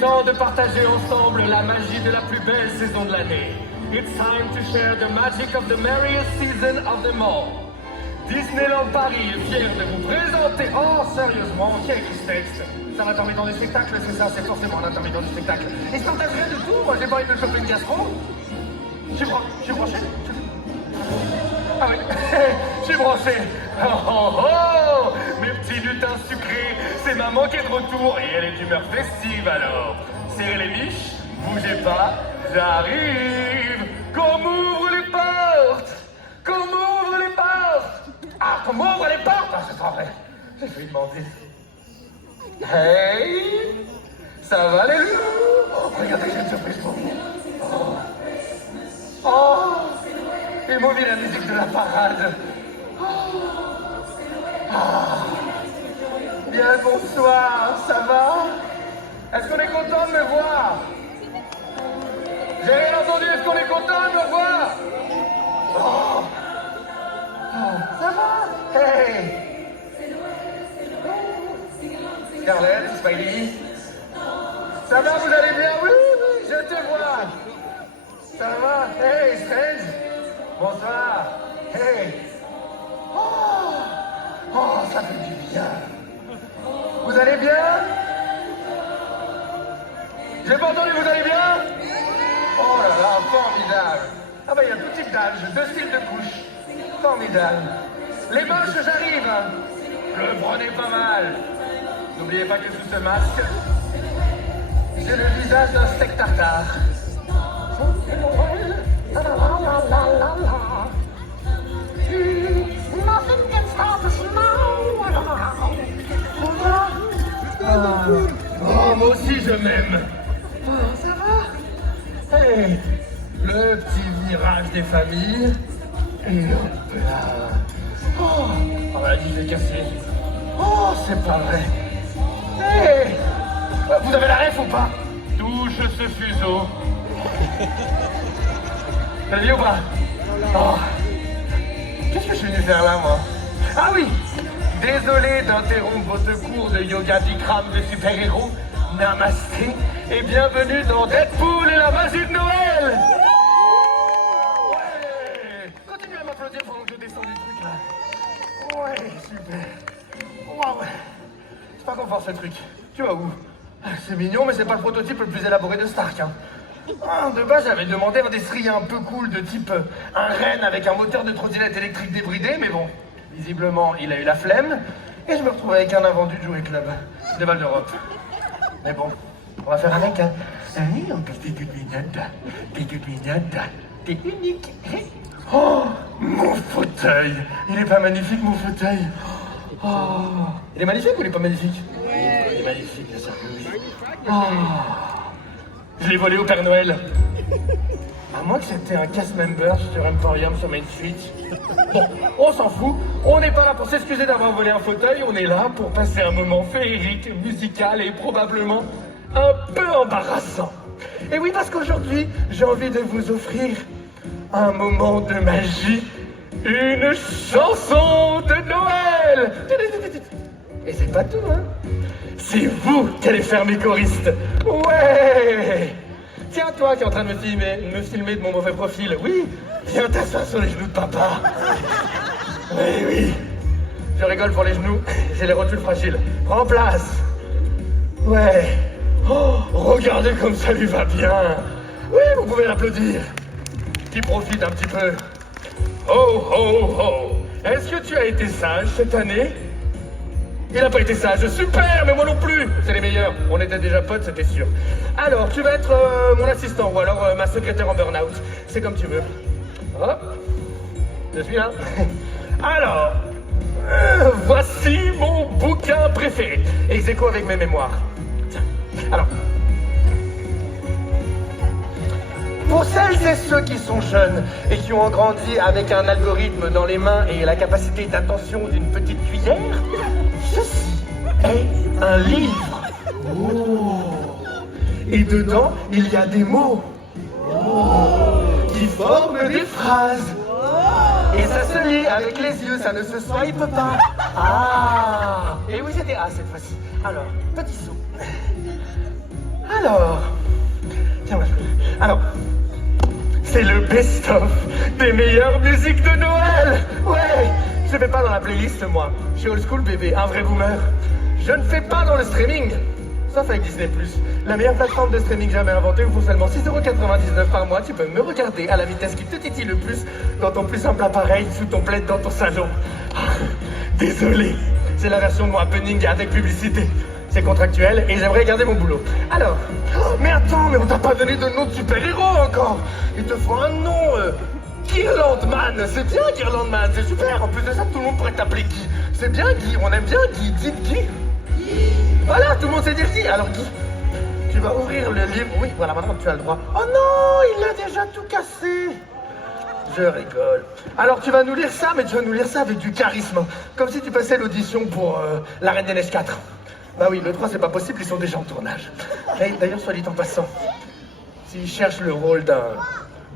temps de partager ensemble la magie de la plus belle saison de l'année. It's time to share the magic of the merriest season of them all. Disneyland Paris est fier de vous présenter... Oh, sérieusement, qui a écrit ce texte? C'est un intermittent du spectacle, c'est ça, c'est forcément un intermittent du spectacle. Il se partage rien du tout, moi j'ai pas envie de choper une gastro. Je suis branché. Ah oui, je suis branché. Oh, mes petits lutins sucrés, c'est maman qui est de retour et elle est d'humeur festive alors. Serrez les biches, bougez pas, j'arrive. Qu'on m'ouvre les portes, qu'on m'ouvre les portes. Ah, qu'on m'ouvre les portes. Ah, c'est pas vrai, j'ai failli demander. Hey, ça va les loups? Oh, regardez, j'ai une surprise pour vous. Oh, ils m'ont mis la musique de la parade. Bien, bonsoir, ça va? Est-ce qu'on est content de me voir? J'ai rien entendu, est-ce qu'on est content de me voir? Oh. Ça va? Hey! Scarlett, Spidey? Ça va, vous allez bien? Oui, oui, je te vois! Ça va? Hey, Strange! Bonsoir! Hey! Oh, ça fait du bien! Vous allez bien? J'ai pas entendu, vous allez bien? Oh là là, formidable! Ah bah il y a tout type d'âge, deux styles de couches. Formidable. Les moches, j'arrive. Le prenez pas mal. N'oubliez pas que sous ce masque, j'ai le visage d'un steak tartare. Oh, moi aussi je m'aime. Oh, ça va? Hey, le petit virage des familles. Et hop là. Oh, la vie est cassée. Oh, c'est pas vrai. Hey, vous avez la ref ou pas? Touche ce fuseau. T'as vu ou pas? Oh. Qu'est-ce que je suis venu faire là, moi? Ah oui! Désolé d'interrompre votre cours de yoga Bikram de super-héros. Namasté et bienvenue dans Deadpool et la magie de Noël! Ouais! Continuez à m'applaudir pendant que je descends du truc là. Ouais, super. Wow. C'est pas confort ce truc. Tu vas où? C'est mignon, mais c'est pas le prototype le plus élaboré de Stark. Hein. Ah, de base, j'avais demandé un destrier un peu cool de type un renne avec un moteur de trottinette électrique débridé, mais bon, visiblement, il a eu la flemme, et je me retrouve avec un invendu de Jouet Club, des Val d'Europe. Mais bon, on va faire avec, hein. Oui, on peut t'es toute mignonne, t'es toute mignonne, t'es unique. Oh, mon fauteuil. Il est pas magnifique, mon fauteuil. Oh. Il est magnifique ou il est pas magnifique? Ouais. Il est magnifique, bien sûr que oui. Oh. Je l'ai volé au Père Noël. À moins que c'était un cast member sur Emporium sur Main Street. Bon, on s'en fout. On n'est pas là pour s'excuser d'avoir volé un fauteuil. On est là pour passer un moment féerique, musical et probablement un peu embarrassant. Et oui, parce qu'aujourd'hui, j'ai envie de vous offrir un moment de magie. Une chanson de Noël. Et c'est pas tout, hein. C'est vous qui allez faire mes choristes. Ouais. Tiens, toi qui es en train de me filmer de mon mauvais profil. Oui, viens t'asseoir sur les genoux de papa. Oui, oui. Je rigole pour les genoux. J'ai les rotules fragiles. Prends place. Ouais. Oh, regardez comme ça lui va bien. Oui, vous pouvez l'applaudir. Qui profite un petit peu. Oh, oh, oh. Est-ce que tu as été sage cette année? Il n'a pas été sage. Super, mais moi non plus. C'est les meilleurs. On était déjà potes, c'était sûr. Alors, tu vas être mon assistant ou alors ma secrétaire en burn-out. C'est comme tu veux. Hop. Je suis là. Alors, voici mon bouquin préféré. Ex aequo avec mes mémoires. Tiens. Alors. Pour celles et ceux qui sont jeunes et qui ont grandi avec un algorithme dans les mains et la capacité d'attention d'une petite cuillère, ceci est un livre. Oh. Et dedans, il y a des mots qui forment des phrases. Et ça se lit avec les yeux, ça ne se swipe pas. Ah. Et oui, c'était A cette fois-ci. Alors, petit saut. Alors... Tiens, moi, alors... C'est le best-of des meilleures musiques de Noël. Ouais. Je ne fais pas dans la playlist, moi. Je suis old school, bébé, un vrai boomer. Je ne fais pas dans le streaming. Sauf avec Disney+. La meilleure plateforme de streaming jamais inventée, où pour seulement 6,99€ par mois, tu peux me regarder à la vitesse qui te titille le plus, dans ton plus simple appareil, sous ton plaid dans ton salon. Ah, désolé, c'est la version de mon happening avec publicité. C'est contractuel et j'aimerais garder mon boulot. Alors, mais attends, mais on t'a pas donné de nom de super-héros encore. Il te faut un nom, Guirlandman. C'est bien Guirlandman, c'est super. En plus de ça, tout le monde pourrait t'appeler Guy. C'est bien Guy, on aime bien Guy. Dites Guy. Voilà, tout le monde sait dire Guy. Alors Guy, tu vas ouvrir le livre. Oui, voilà, maintenant tu as le droit. Oh non, il a déjà tout cassé. Je rigole. Alors tu vas nous lire ça, mais tu vas nous lire ça avec du charisme. Comme si tu passais l'audition pour La Reine des Neiges 4. Bah oui, le 3 c'est pas possible, ils sont déjà en tournage. Hey, d'ailleurs, soit dit en passant, s'ils cherchent le rôle d'un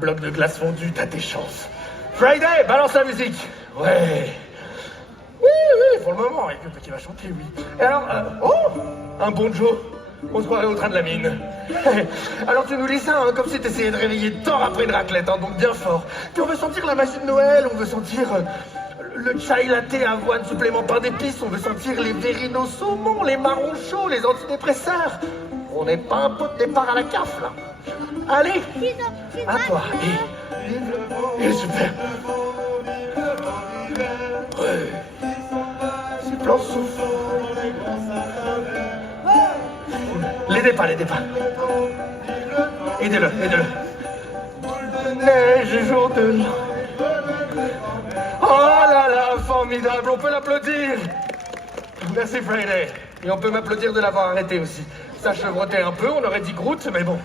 bloc de glace fondu, t'as tes chances. Friday, balance la musique. Ouais. Oui, pour le moment, et puis qui va chanter, oui. Et alors, un bon Joe. On se croirait au train de la mine. Alors tu nous lis ça, hein, comme si t'essayais de réveiller Thor après une raclette, hein, donc bien fort. Puis on veut sentir la magie de Noël, on veut sentir le chai latte avoine supplément pain d'épices, on veut sentir les vérinos saumon, les marrons chauds, les antidépresseurs. On n'est pas un pot de départ à la CAF, là. Allez, à toi. Et super. Ouais. C'est plan souffle. L'aidez pas. Aidez-le. Neige et jour de l'an. Oh là là, formidable, on peut l'applaudir. Merci Friday. Et on peut m'applaudir de l'avoir arrêté aussi. Ça chevrotait un peu, on aurait dit Groot, mais bon.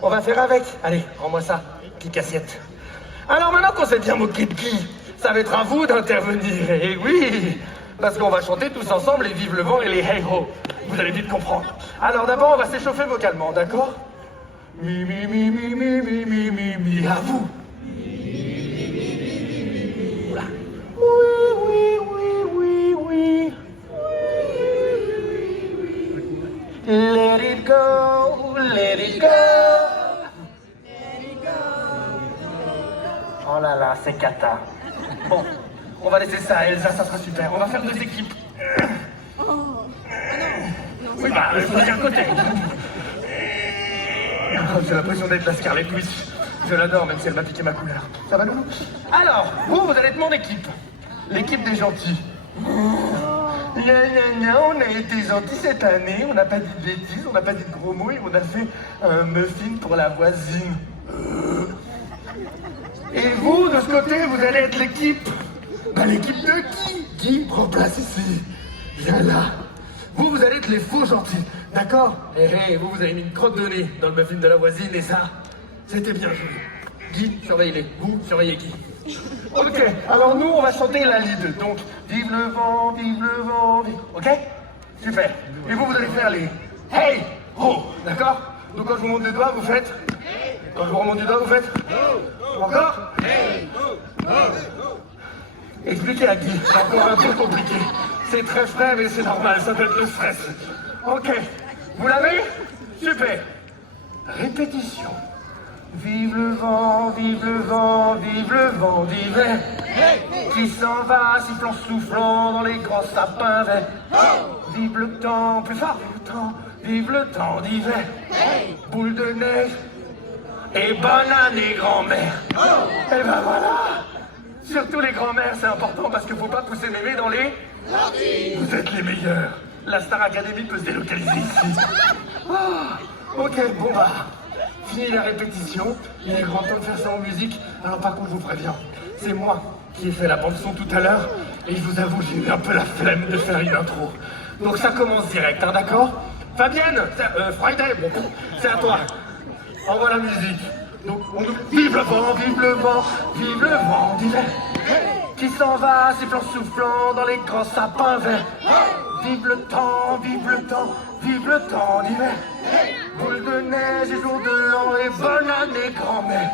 On va faire avec. Allez, rends-moi ça, Guy Cassiette. Alors maintenant qu'on s'est bien moqué de Guy, ça va être à vous d'intervenir. Et oui, parce qu'on va chanter tous ensemble les Vive le vent et les Hey Ho. Vous allez vite comprendre. Alors d'abord, on va s'échauffer vocalement, d'accord? Mi, à vous. Voilà. Oui. Let it go. Oh là là, c'est cata. Bon, on va laisser ça à Elsa, ça sera super. On va faire 2 équipes. Oui, bah, il faut dire côté. J'ai l'impression d'être la Scarlet Witch. Je l'adore, même si elle m'a piqué ma couleur. Ça va, Loulou? Alors, vous allez être mon équipe. L'équipe des gentils. On a été gentils cette année, on n'a pas dit de bêtises, on n'a pas dit de gros mots et on a fait un muffin pour la voisine. Et vous, de ce côté, vous allez être l'équipe. Bah, l'équipe de qui? Guy, prends place ici. Viens là. Vous allez être les faux gentils, d'accord? Vous avez mis une crotte de nez dans le muffin de la voisine et ça, c'était bien joué. Guy, surveillez-les. Vous, surveillez Guy. Ok, alors nous, on va chanter la lead. Donc, vive le vent, ok? Super. Et vous allez faire les hey, ho, d'accord? Donc quand je vous montre du doigt, vous faites... Quand je vous remonte du doigt, vous faites... Encore? Expliquez à Guy, c'est encore un peu compliqué. C'est très frais, mais c'est normal, ça peut être le stress. Ok, vous l'avez? Super. Répétition. Vive le vent d'hiver, qui s'en va sifflant, soufflant dans les grands sapins verts. Vive le temps, plus fort, vive le temps d'hiver, boule de neige et bonne année grand-mère. Et ben voilà, surtout les grand-mères, c'est important parce qu'il faut pas pousser mémé dans les... Vous êtes les meilleurs. La Star Academy peut se délocaliser ici. Ok, bon bah... Fini la répétition, il est grand temps de faire ça en musique. Alors par contre, je vous préviens, c'est moi qui ai fait la bande-son tout à l'heure, et je vous avoue, j'ai eu un peu la flemme de faire une intro. Donc ça commence direct, hein, d'accord? Fabienne, Friday, bon, c'est à toi. Envoie la musique. Donc, vive le vent d'hiver, qui s'en va, sifflant, soufflant dans les grands sapins verts. Vive le temps d'hiver, boule de neige et jour de l'an et bonne année grand-mère.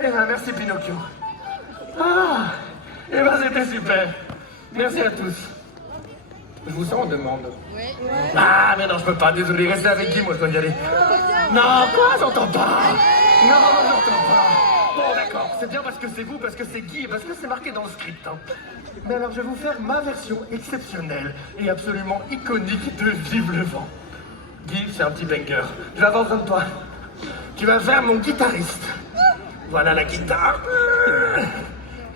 Eh ben merci Pinocchio. Eh ben c'était super. Merci à tous. Je vous sens en demande. Ah, mais non, je peux pas, désolé, restez avec Guy, moi je dois y aller. Non, quoi, j'entends pas. Non, j'entends pas. Bon, d'accord, c'est bien parce que c'est vous, parce que c'est Guy, parce que c'est marqué dans le script. Hein. Mais alors, je vais vous faire ma version exceptionnelle et absolument iconique de Vive le vent. Guy, c'est un petit banger. Je vais avoir besoin de toi. Tu vas faire mon guitariste. Voilà la guitare.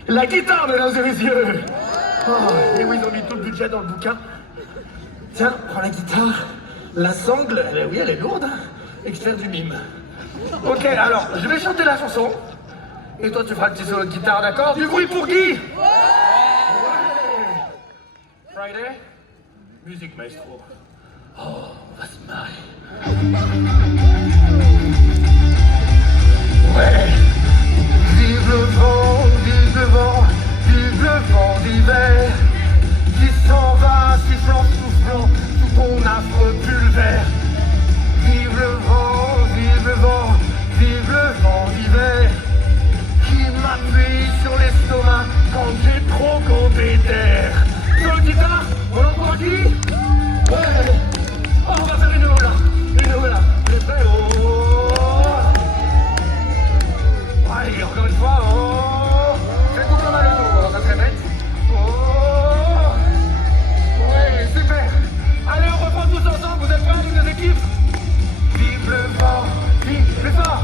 La guitare, mesdames et messieurs. Oh, et oui, ils ont mis tout le budget dans le bouquin. Tiens, prends la guitare. La sangle, oui, elle est lourde. Extraire du mime. Ok, alors, je vais chanter la chanson. Et toi, tu feras le petit solo de guitare, d'accord? Du bruit pour Guy. Ouais. Friday, musique maestro. Oh, on va se marrer. Ouais. Vive le vent, vive le vent, vive le vent d'hiver qui s'en va, sifflant, soufflant sous ton affreux pulvère. Vive le vent, vive le vent, vive le vent d'hiver qui m'appuie sur l'estomac quand j'ai trop compté d'air. Sur le guitare, on entend qui? Ouais. Oh, on va faire une oula, les frères, allez, encore une fois, oh. Faites-vous comme à l'auto, ça se répète. Oh. Ouais, super. Allez, on reprend tous ensemble, vous êtes prêts, toutes les équipes? Vive le vent, vive le vent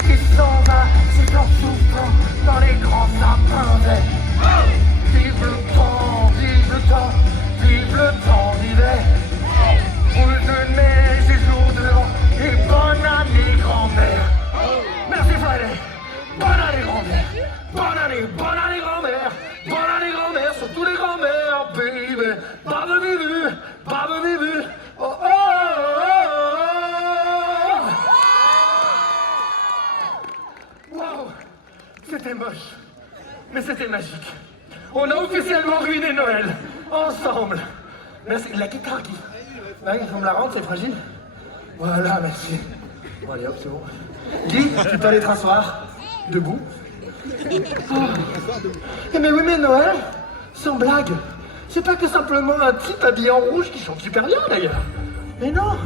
qui s'en va, sifflant, soufflant dans les grands sapins verts. Vive le temps, vive le temps, vive le temps d'hiver. Boule de neige et jour de vent, et bonne année grand-mère. Merci Friday. Bonne année grand-mère. Bonne année grand-mère. Bonne année grand-mère sur tous les grands-mères, baby. Baba bibu, baba bibu. Oh oh oh oh. Wow, c'était moche, mais c'était magique. On a officiellement ruiné Noël, ensemble. Merci. La guitare, Guy. Ah, il faut me la rendre, c'est fragile. Voilà, merci. Bon, allez hop, c'est bon. Guy, tu peux aller te rasseoir. Debout. Oh. Mais oui, mais Noël, sans blague, c'est pas que simplement un type habillé en rouge qui chante super bien d'ailleurs. Mais non,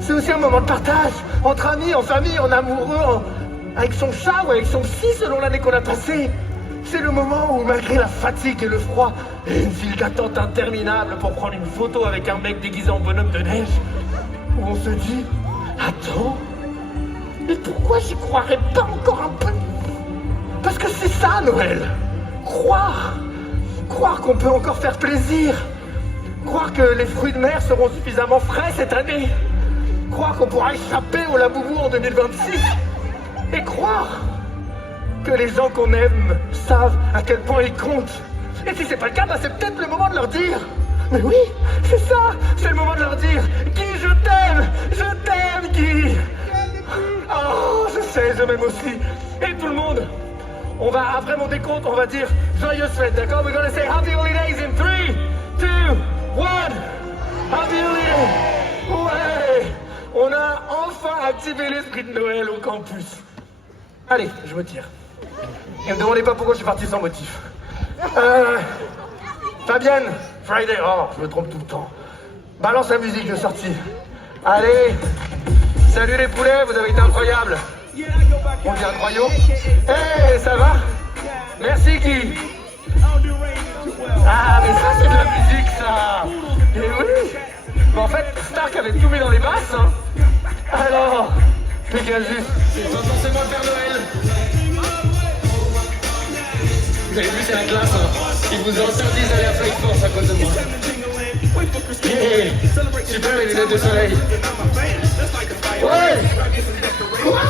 c'est aussi un moment de partage, entre amis, en famille, en amoureux, avec son chat ou avec son psy selon l'année qu'on a passée. C'est le moment où, malgré la fatigue et le froid, et une file d'attente interminable pour prendre une photo avec un mec déguisé en bonhomme de neige, où on se dit, attends, mais pourquoi j'y croirais pas encore un peu? Parce que c'est ça, Noël. Croire qu'on peut encore faire plaisir. Croire que les fruits de mer seront suffisamment frais cette année. Croire qu'on pourra échapper au laboubou en 2026. Et croire que les gens qu'on aime savent à quel point ils comptent. Et si c'est pas le cas, bah c'est peut-être le moment de leur dire. Mais oui, c'est ça, c'est le moment de leur dire. Guy, je t'aime, Guy. Oh, je sais, je m'aime aussi. Et tout le monde, on va, après mon décompte, on va dire joyeuse fête, d'accord? We're gonna say happy holidays in 3, 2, 1. Happy holidays. Ouais, on a enfin activé l'esprit de Noël au campus. Allez, je me tire. Et me demandez pas pourquoi je suis parti sans motif. Fabienne, Friday, oh, je me trompe tout le temps. Balance la musique de sortie. Allez, salut les poulets, vous avez été incroyables. On dit incroyable. Hey, ça va? Merci Guy. Ah, mais ça c'est de la musique ça. Et oui. Mais en fait, Stark avait tout mis dans les basses. Hein. Alors, Pegasus, c'est pas forcément le Père Noël. Vous avez vu, c'est la classe, hein. Ils vous interdisent d'aller à Flight Force à cause de moi. Yeah. Super les lunettes de soleil. Ouais. Quoi?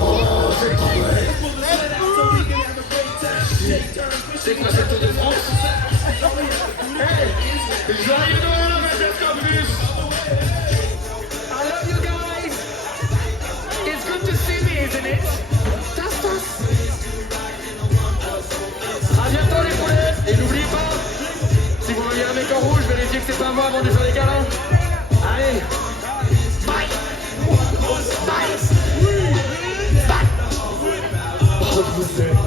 Oh, c'est pas vrai. C'est quoi cette Tour de France? Hey, joyeux Noël à Manchester Campus. I love you guys. It's good to see me, isn't it? A bientôt les poulets. Et n'oubliez pas, si vous voyez un mec en rouge, vérifiez que c'est pas moi avant de faire les câlins. Allez. Bye. Bye. Bye.